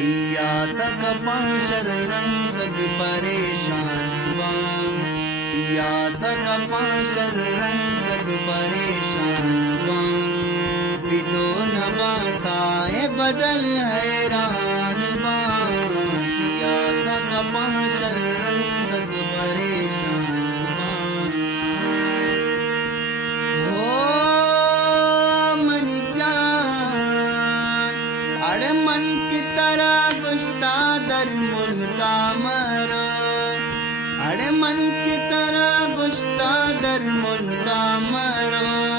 अय्या तक शरणं सब परेशान बाम तिया तक शरणं सब परेशान बाम पितो न बासाए बदल हैरान बाम तिया तक शरणं सब परेशान बाम हो मन जान अरे मन की तरह गुश्ता दर मुल्का मरो अरे मन की तरह गुश्ता दर मुल्का मरो